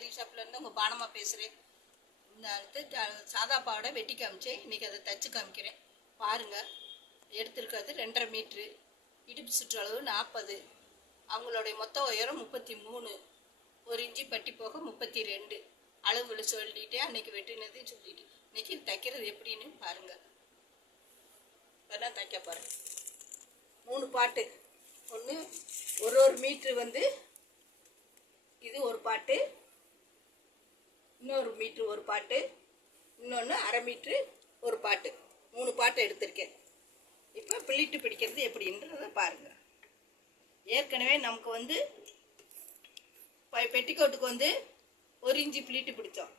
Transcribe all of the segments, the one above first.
Tailoring ஷாப்லேருந்து உங்கள் பானமாக பேசுகிறேன். இந்த அடுத்து சாதா பாவாடை வெட்டி காமிச்சேன். இன்றைக்கி அதை தச்சு காமிக்கிறேன் பாருங்கள். எடுத்துருக்கிறது 2.5 மீட்ரு, இடுப்பு சுற்றளவு 40, அவங்களுடைய மொத்த உயரம் 33, 1 இன்ச்சு பட்டி போக 32. அளவுகளை சொல்லிட்டேன், அன்றைக்கி வெட்டினதையும் சொல்லிட்டேன். இன்றைக்கி தைக்கிறது எப்படின்னு பாருங்கள். இப்போதான் தைக்க பாருங்கள். 3 பாட்டு, ஒன்று ஒரு மீட்ரு வந்து இது ஒரு பாட்டு, இன்னொரு மீட்ரு ஒரு பாட்டு, இன்னொன்று அரை மீட்ரு ஒரு பாட்டு, 3 பாட்டு எடுத்திருக்கேன். இப்போ பிளிட்டு பிடிக்கிறது எப்படின்றத பாருங்கள். ஏற்கனவே நமக்கு வந்து பெட்டிக்கோட்டுக்கு வந்து 1 இன்ச்சு பிளிட்டு பிடிச்சோம்.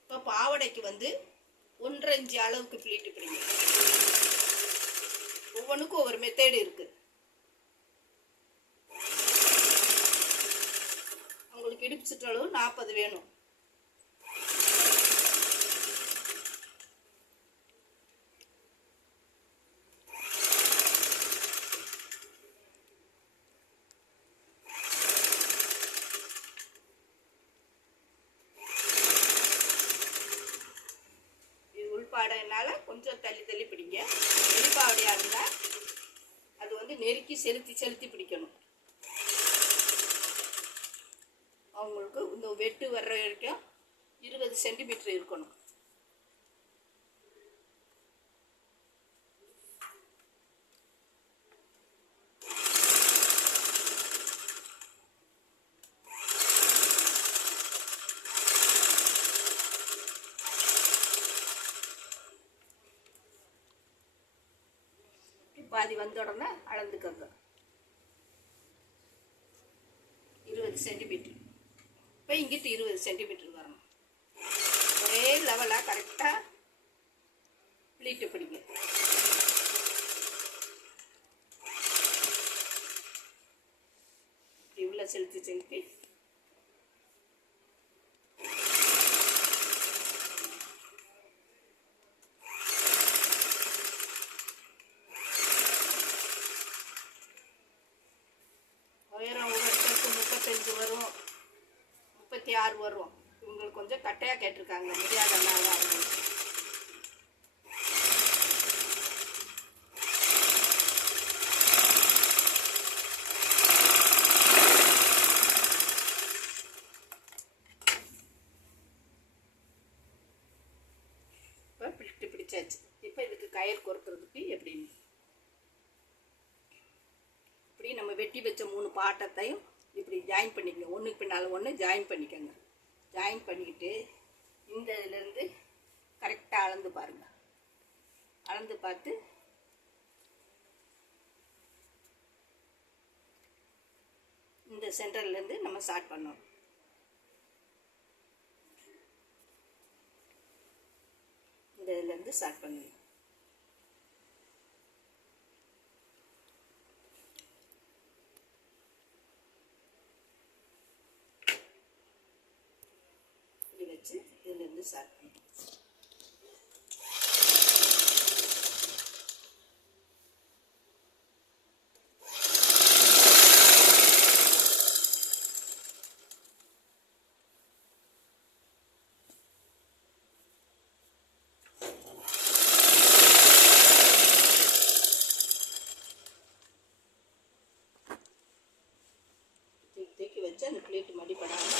இப்போ பாவாடைக்கு வந்து 1.5 இன்ச்சு அளவுக்கு பிளிட்டு பிடிங்க. ஒவ்வொன்றுக்கும் ஒவ்வொரு மெத்தேடு இருக்குது. உங்களுக்கு இடுப்பு சுற்றளவு 40 வேணும். பாடையினால கொஞ்சம் தள்ளி பிடிங்க. வெளிப்பாவடையாக இருந்தால் அது வந்து நெருக்கி செலுத்தி பிடிக்கணும். அவங்களுக்கு இந்த வெட்டு வர்ற வரைக்கும் 20 சென்டிமீட்டர் இருக்கணும். பாதி வந்த உடனே அளந்துக்கங்க. 20 சென்டிமீட்டர். இப்போ இங்கிட்டு 20 சென்டிமீட்டர் வரணும். ஒரே லெவலாக கரெக்டாக பிளீட்டு பிடிங்க. இப்படி உள்ள செலுத்தி உயரம் ஒவ்வொருத்தருக்கு 35 வரும், 36 வரும். இவங்களுக்கு கொஞ்சம் கட்டையாக கேட்டிருக்காங்க, முடியாதனால அவங்களுக்கு. இப்போ பிடிச்சாச்சு. இப்போ இதுக்கு கயிறு கோர்க்கிறதுக்கு எப்படின்னு இப்படி நம்ம வெட்டி வச்ச 3 பாட்டத்தையும் இப்படி ஜாயின் பண்ணிக்கங்க. ஒன்றுக்கு பின்னால் ஒன்று ஜாயின் பண்ணிக்கோங்க. ஜாயின் பண்ணிக்கிட்டு இந்த இதுலேருந்து கரெக்டாக அளந்து பாருங்கள். அளந்து பார்த்து இந்த சென்டர்லேருந்து நம்ம ஸ்டார்ட் பண்ணோம். இந்த இதுலேருந்து ஸ்டார்ட் பண்ணுங்க. வச்சு இதுலேருந்து ஸ்டார்ட் பண்ணும். தூக்கி வச்சு அந்த பிளேட்டு மடிப்படாமல்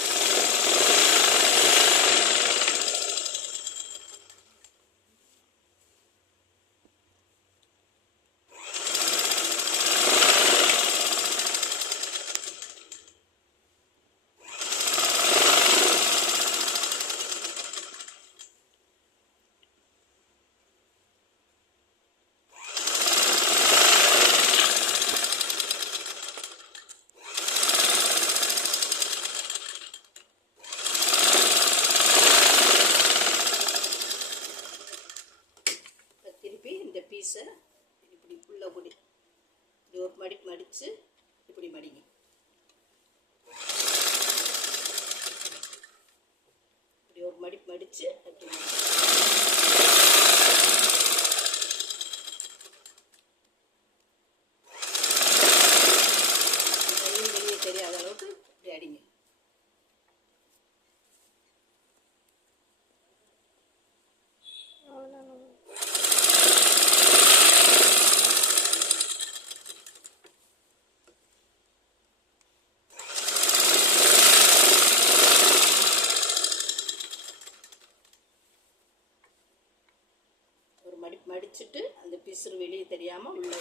பீஸை இப்படி உள்ள கூடி இப்படி ஒரு மடித்து இப்படி மடிங்க. இப்படி ஒரு மடித்து அப்படி வெளியே தெரியாத அளவுக்கு இப்படி அடிங்க. தெரியாமல் உள்ள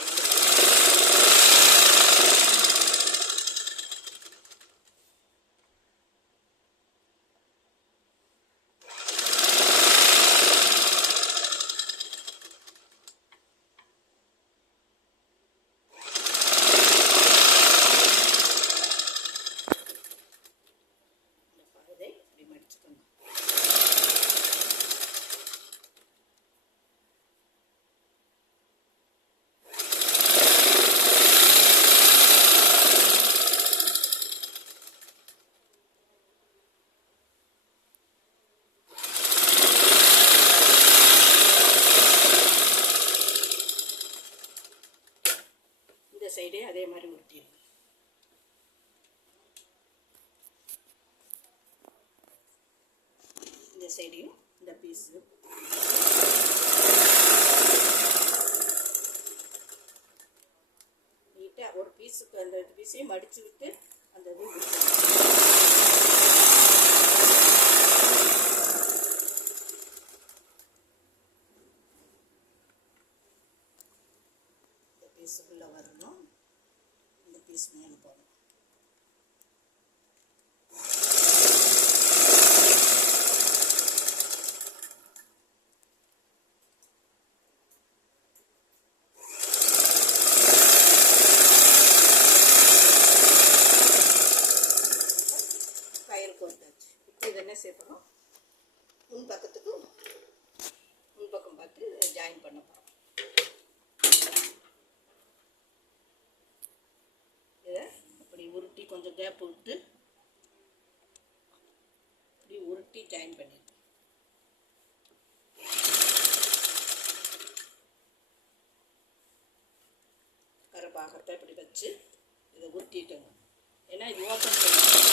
சைடே அதே மாதிரி உருட்டிடுங்க. இந்த சைடையும் இந்த பீஸு நீட்டாக ஒரு பீஸுக்கு அந்த பீஸையும் மடித்து விட்டு அந்த இது பீஸுக்குள்ளே வரணும். இந்த பீஸ் மேலே போகணும். கயிறு கோர்த்தாச்சு. இப்போ இது என்ன செய்யப்போகிறோம், முன்பக்கத்துக்கு முன்பக்கம் பார்த்து ஜாயின் பண்ண போகிறோம். உருட்டி கொஞ்சம் கேப் விட்டு இப்படி உருட்டி ஜாயின் பண்ணிடுங்க. கரை பாகத்தை இப்படி வச்சு இதை உருட்டிட்டோங்க. ஏன்னா இது ஓப்பன் பண்ணி